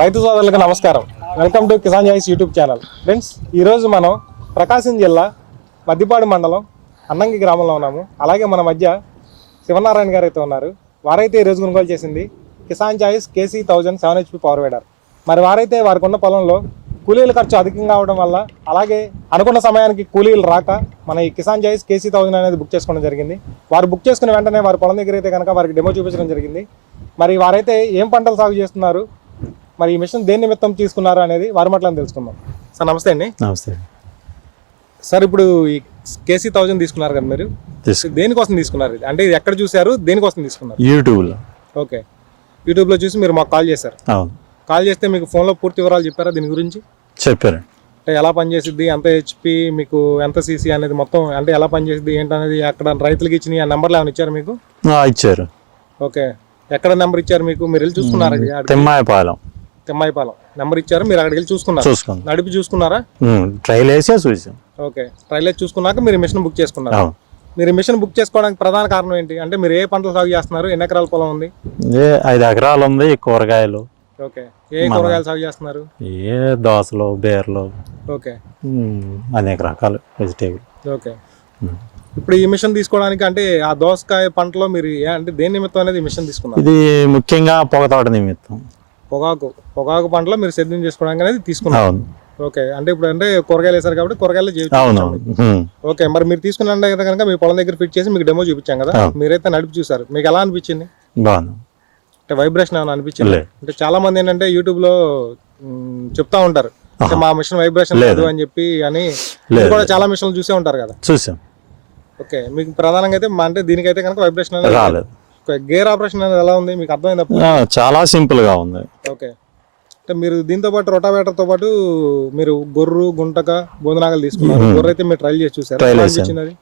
రైతు సోదరులకు నమస్కారం. Welcome to Kisan Joyce YouTube channel. Friends ఈరోజు మనం ప్రకాశం జిల్లా మద్దిపాడు మండలం అన్నంగి గ్రామంలో ఉన్నాము. అలాగే మన మధ్య శివనారాయణ గారు అయితే ఉన్నారు. వారైతే ఈరోజు కొనుగోలు చేసింది Kisan Joyce KC thousand seven HP power weeder. మరి వారైతే వారికి ఉన్న పొలంలో కూలీల ఖర్చు అధికంగా అవడం వల్ల అలాగే అనుకున్న సమయానికి కూలీలు రాక మన ఈ కిసాన్ జాయిస్ కేసీ థౌజండ్ అనేది బుక్ చేసుకోవడం జరిగింది. వారు బుక్ చేసుకున్న వెంటనే వారి పొలం దగ్గర అయితే కనుక వారికి డెమో చూపించడం జరిగింది. మరి వారైతే ఏం పంటలు సాగు చేస్తున్నారు? మరి ఈ మిషన్ దేని నిమిత్తం తీసుకున్నారు అనేది వారి మాటలను తెలుసుకుందాం. సార్ నమస్తే అండి. నమస్తే. సార్ ఇప్పుడు ఈ కేసీ థౌజండ్ తీసుకున్నారు కదా మీరు. దేనికోసం తీసుకున్నారు ఇది? అంటే ఇది ఎక్కడ చూశారు? దేనికోసం తీసుకున్నారు? యూట్యూబ్లో. ఓకే. యూట్యూబ్లో చూసి మీరు మాకు కాల్ చేశారు. కాల్ చేస్తే మీకు ఫోన్లో పూర్తి వివరాలు చెప్పారా దీని గురించి? చెప్పారు. అంటే ఎలా పనిచేసిద్ది? ఎంత హెచ్పి మీకు ఎంత సీసీ అనేది మొత్తం అంటే ఎలా పనిచేసిద్ది? ఏంటనేది అక్కడ రైతులకి ఇచ్చిన ఆ నెంబర్లు ఏమైనా ఇచ్చారు మీకు? ఇచ్చారు. ఓకే. ఎక్కడ నెంబర్ ఇచ్చారు మీకు? మీరు వెళ్ళి చూసుకున్నారా? తిమ్మాయపాలెం. తిమ్మాయిపాలెం నెంబర్ ఇచ్చారు మీరు అక్కడికి వెళ్ళి చూసుకున్నారు. చూసుకుంది నడిపి చూసుకున్నారా? ట్రైల్ వేసే చూసాం. ఓకే. ట్రైలర్ చూసుకున్నాక మీరు మిషన్ బుక్ చేసుకున్నారు. మీరు మిషన్ బుక్ చేసుకోవడానికి ప్రధాన కారణం ఏంటి? అంటే మీరు ఏ పంటలు సాగు చేస్తున్నారు? ఎన్ని ఎకరాల పొలం ఉంది? ఏ ఐదు ఎకరాలు ఉంది కూరగాయలు. ఓకే. ఏ కూరగాయలు సాగు చేస్తున్నారు? ఏ దోసలు బీరలు. ఓకే. అనేక రకాలు వెజిటేబుల్ ఓకే. ఇప్పుడు ఈ మిషన్ తీసుకోవడానికి అంటే ఆ దోసకాయ పంటలో మీరు అంటే దేని నిమిత్తం అనేది మిషన్ తీసుకున్నారు? ఇది ముఖ్యంగా పొగతోట నిమిత్తం. పొగాకు పొగాకు పంటలో మీరు సేద్యం చేసుకోవడానికి అనేది తీసుకున్నారు. ఓకే. అంటే ఇప్పుడు అంటే కూరగాయలు వేసారు కాబట్టి కూరగాయలు అవును ఓకే. మరి మీరు తీసుకున్న కనుక మీ పొలం దగ్గర ఫిట్ చేసి మీకు డెమో చూపించాం కదా. మీరైతే నడిపి చూసారు మీకు ఎలా అనిపించింది? బాగుంది. అంటే వైబ్రేషన్ ఏమైనా అనిపించింది? అంటే చాలా మంది ఏంటంటే యూట్యూబ్లో చెప్తా ఉంటారు. మా మిషన్ వైబ్రేషన్ లేదు. అని చెప్పి అని. కూడా చాలా మిషన్లు చూసే ఉంటారు కదా. చూసాం. ఓకే. మీకు ప్రధానంగా అయితే మా అంటే దీనికైతే కనుక వైబ్రేషన్ అనేది రాలేదు. గేర్ ఆపరేషన్ అనేది ఎలా ఉంది? మీకు అర్థమైందా? చాలా సింపుల్గా ఉంది. ఓకే. అంటే మీరు దీంతో పాటు రొటావేటర్తో పాటు మీరు గొర్రు గుంటక బోధనాగలు తీసుకున్నారు. గొర్రె అయితే మీరు ట్రైల్ చేసి చూసారు? ఎలా చేశాను. అది?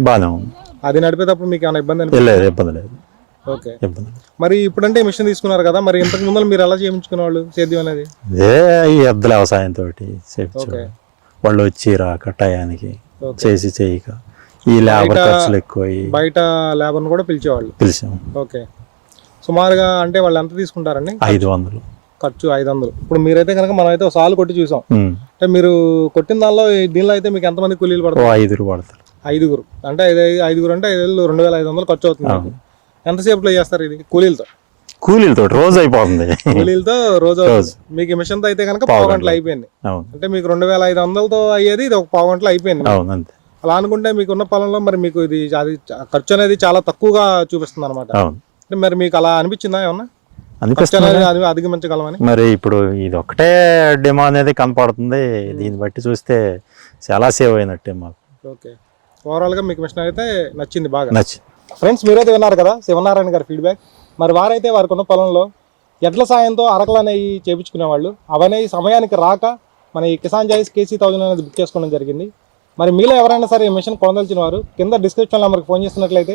బాగానే ఉంది. అది నడిపేటప్పుడు మీకు ఏమైనా ఇబ్బంది అనిపి లేదు ఇబ్బంది లేదు. ఓకే. ఇబ్బంది. మరి ఇప్పుడంటే మిషన్ తీసుకున్నారు కదా మరి ఇంతకు ముందు మీరు ఎలా చేయించుకునే వాళ్ళు సేద్యం అనేది? ఈ ఎద్దుల వ్యవసాయం తోటి. వాళ్ళు వచ్చి రాక టయానికి. చేసి చేయక. ఈ లేబర్ ఖర్చులు ఎక్కువ బయట లేబర్ని కూడా పిలిచేవాళ్ళు? పిలిచాం ఓకే. సుమారుగా అంటే వాళ్ళు ఎంత తీసుకుంటారండి? ఐదు వందలు. ఖర్చు ఐదు వందలు. ఇప్పుడు మీరైతే కనుక మనం అయితే సాలు కొట్టి చూసాం. అంటే మీరు కొట్టిన దానిలో దీనిలో అయితే మీకు ఎంతమంది కూలీలు పడతారు? ఐదుగురు పడతారు. ఐదుగురు. అంటే ఐదు ఐదుగురు అంటే ఐదు రెండు వేల ఐదు వందలు ఖర్చు అవుతుంది. ఎంతసేపులో చేస్తారు ఇది? కూలీలతో? కూలీలతో రోజు అయిపోతుంది. కూలీలతో రోజు. మీకు ఈ మిషన్తో అయితే కనుక పావు గంటలు. అయిపోయింది. అంటే మీకు రెండు వేల ఐదు వందలతో అయ్యేది ఇది ఒక పావు గంటలు అయిపోయింది అలా అనుకుంటే మీకు ఉన్న పొలంలో మరి మీకు ఇది అది ఖర్చు అనేది చాలా తక్కువగా చూపిస్తుంది అనమాట అంటే మరి మీకు అలా అనిపించిందా ఏమన్నా? అనిపిస్తుంది. అధిగమించగలమని? మరి ఇప్పుడు ఇది ఒకటే డెమో అనేది కనపడుతుంది. దీన్ని బట్టి చూస్తే చాలా సేవ్ అయినట్టే మాకు. ఓకే. ఓవరాల్గా మీకు మిషన్ అయితే నచ్చింది బాగా. నచ్చింది. ఫ్రెండ్స్ మీరైతే విన్నారు కదా శివనారాయణ గారి ఫీడ్బ్యాక్ మరి వారైతే వారికి ఉన్న పొలంలో ఎడ్ల సాయంతో అరకలు అనేవి చేపించుకునేవాళ్ళు. అవన్నీ సమయానికి రాక మన ఈ కిసాన్ జాయిస్ కేసీ థౌజండ్ అనేది బుక్ చేసుకోవడం జరిగింది. మరి మీలో ఎవరైనా సరే ఈ మిషన్ కొనదలిచిన వారు కింద డిస్క్రిప్షన్ నెంబర్కి ఫోన్ చేస్తున్నట్లయితే